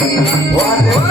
What?